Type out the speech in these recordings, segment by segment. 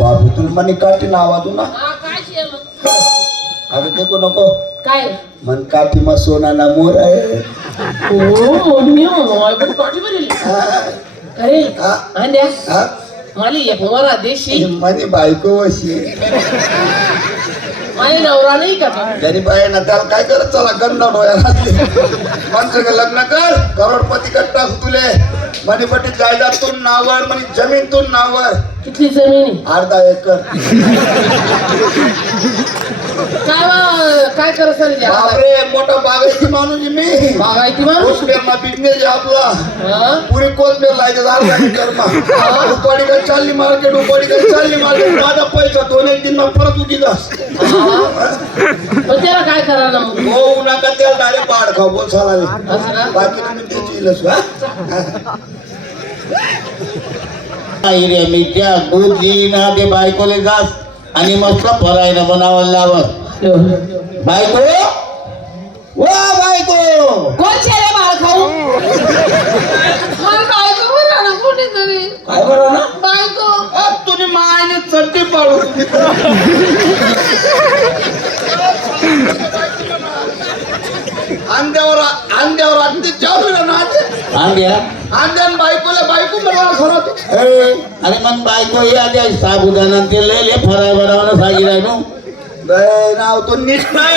बाबू तुला म्हणे काठी नावा तू ना अगं देखो नको काय मन काठी मा सोना ना मोर आहे अरे आंद्या मला एक मोरा देशी म्हणे बायको अशी माझी नवरा नाही का गरीब आहे ना त्याला काय करत चला गंडा डोळ्या माणसं लग्न कर करोडपती कट्टा तुले म्हणे पटी जायदातून नावर म्हणे जमीनतून नावर किती जमीन अर्धा एकर काय करत बापरे मोठा बागायती माणूस मी बागायती माणूस बिझनेस आहे आपला पुरी कोथमीर लायचं अर्धा एकर उपाडी काय चालली मार्केट माझा पैसा 2-1 दिन परत उठी जास त्याला काय करायला हो उन्हाका त्याला डायरेक्ट पाड खाऊ बोल चालाले बाकी तुम्ही त्याची लस मी त्या दूध घेईन ते बायकोले जास आणि मस्त फरायला बनावं लावत बायको वा बायको कोण रे बाळ खाऊ बायको बरं ना कोणीतरी काय बरं ना बायको तुझी मायने चड्डी पाडू अंड्यावर अगदी चालू ना अंड्यान बायकोला बायको मला खरं अरे मग बायको हे आधी साबुदाणा ते लय फराय बनावं सांगितलं नाव तो नीट नाही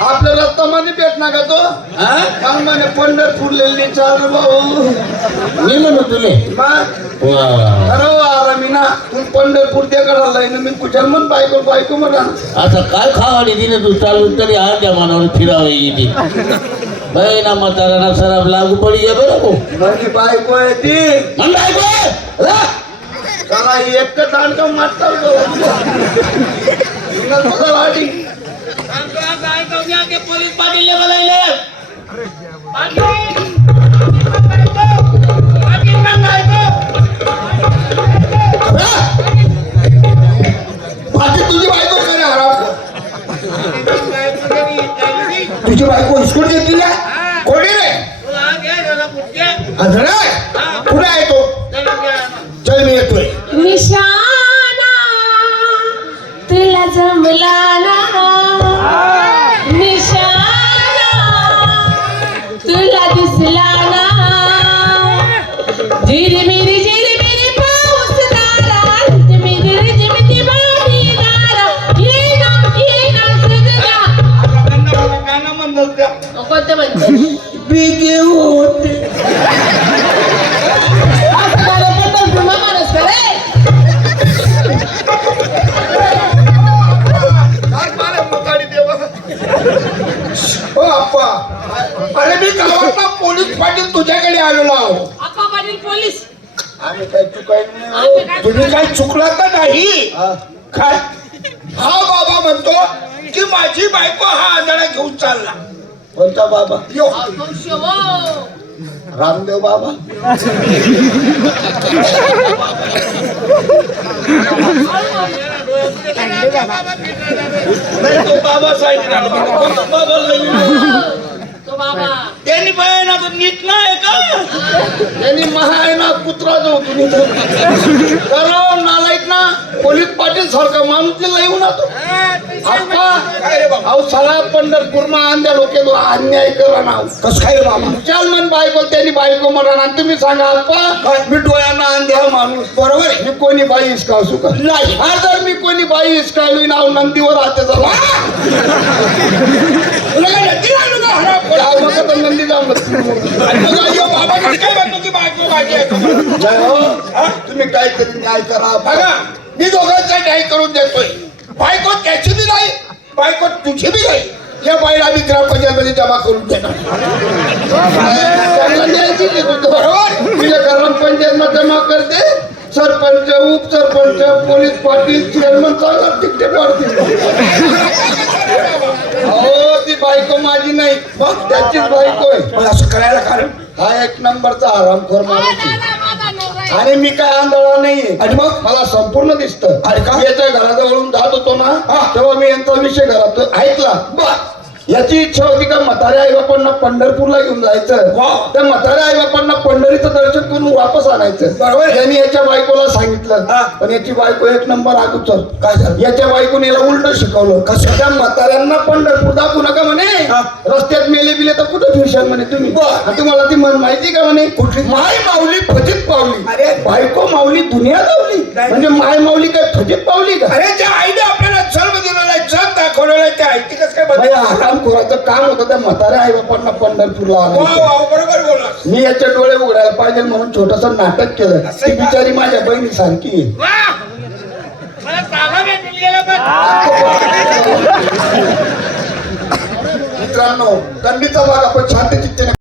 आपल्या रस्त्यामध्ये भेटणार का तो मग म्हणे पंढरपूरले चालू भाऊ मी म्हणू तुले अरे आरामी ना तू पंढरपूर ते करायला मी कुठं म्हण बायको म्हणा आता काय खावाडी दिले तू चालू तरी हा त्या मनावर फिरावं येते बाई ना म्हातारा सराब लागू पडी आहे बरं माझी बायको आहे ती म्हण बायको चला एक दांडका मारता पोलीस पाटील बोलायले तुझी बायको तुझी बायको इस्कूट घेतली कोणी रे कुठे आहे तो चल मी येतोय निशाना तुला जमला ना निशाना तुला दिसला ना जिरमिरी पाऊस दारा जिमती बारी दारा ये ना सजना गाणं म्हणलं त्या कोणतं म्हणते बिगे होते अरे मी गावातला पोलीस पाटील तुझ्याकडे आलेलो आहो आप्पा पाटील पोलीस आम्ही काय चुकाय तुम्ही काय चुकला तर नाही काय हा बाबा म्हणतो की माझी बायको हा आंधळा घेऊन चालला कोणता बाबा यो रामदेव बाबा तो बाबा बाबा त्यांनी ना तो नीट नाही का त्यांनी महाय ना कुत्रा जो तुम्ही कारण नालायक ना पोलीस पाटील सारखा माणूस येऊ ना तो अहो सगळा पंढरपूर मा अंध्या लोक अन्याय करा ना कस काय बाबा चाल मन बायको त्यांनी बायको म्हणा आणि तुम्ही सांगा अप्पा मी डोळ्यांना अंध्या माणूस बरोबर आहे मी कोणी बाई हिसका असू का नाही हा जर मी कोणी बाई हिसकावली नाव नंदीवर राहते झाला नंदी जाऊन तुम्ही काहीतरी न्याय करा बघा मी दोघांचा न्याय करून देतोय बायको त्याची बी नाही बायको तुझी बी नाही या बाईला आम्ही ग्रामपंचायत मध्ये जमा करून देणार बरोबर तुझ्या ग्रामपंचायत मध्ये जमा करते सरपंच उपसरपंच पोलीस पाटील चेअरमन सगळं तिकडे पडतील हो ती बायको माझी नाही मग त्याचीच बायको आहे असं करायला कारण हा एक नंबरचा आरामखोर माणूस आणि मी काय आंधळा नाहीये आणि मग मला संपूर्ण दिसतं आणि का याच्या घराजवळून जात होतो ना तेव्हा मी यांचा विषय घरात ऐकला बस याची इच्छा होती का म्हाताऱ्या आई बापांना पंढरपूरला घेऊन जायचं, त्या म्हाताऱ्या आई बापांना पंढरीचं दर्शन करून वापस आणायचं. बरोबर. यांनी याच्या बायकोला सांगितलं, पण याची बायको एक नंबर अगोदर. काय झालं? याच्या बायकोने याला उलट शिकवलं. कसं? त्या म्हाताऱ्यांना पंढरपूर दाखवू नका म्हणे, रस्त्यात मेले बिले तर कुठं फिरशाल म्हणे तुम्ही. आणि तुम्हाला ती म्हण माहिती का म्हणे, कुठली? माय माऊली फजित पावली. अरे बायको माऊली दुनिया लावली, म्हणजे माय माऊली काय फजित पावली का? अरे त्या आईने आपल्याला जन्म दिलेला आहे, जग दाखवलेला आहे, त्या आईची कसं काय बदल? आरामखोराचं काम होतं त्या म्हाताऱ्या आई बापांना पंढरपूरला वा आणायचं. वा, बरोबर बोला. मी याचे डोळे उघडायला पाहिजे म्हणून छोटस नाटक केलं. ती बिचारी माझ्या बहिणी सारखी आहे. वा! मला जागा भेटून गेला पण. मित्रांनो, थंडीचा भाग आपण शांत चित्तेने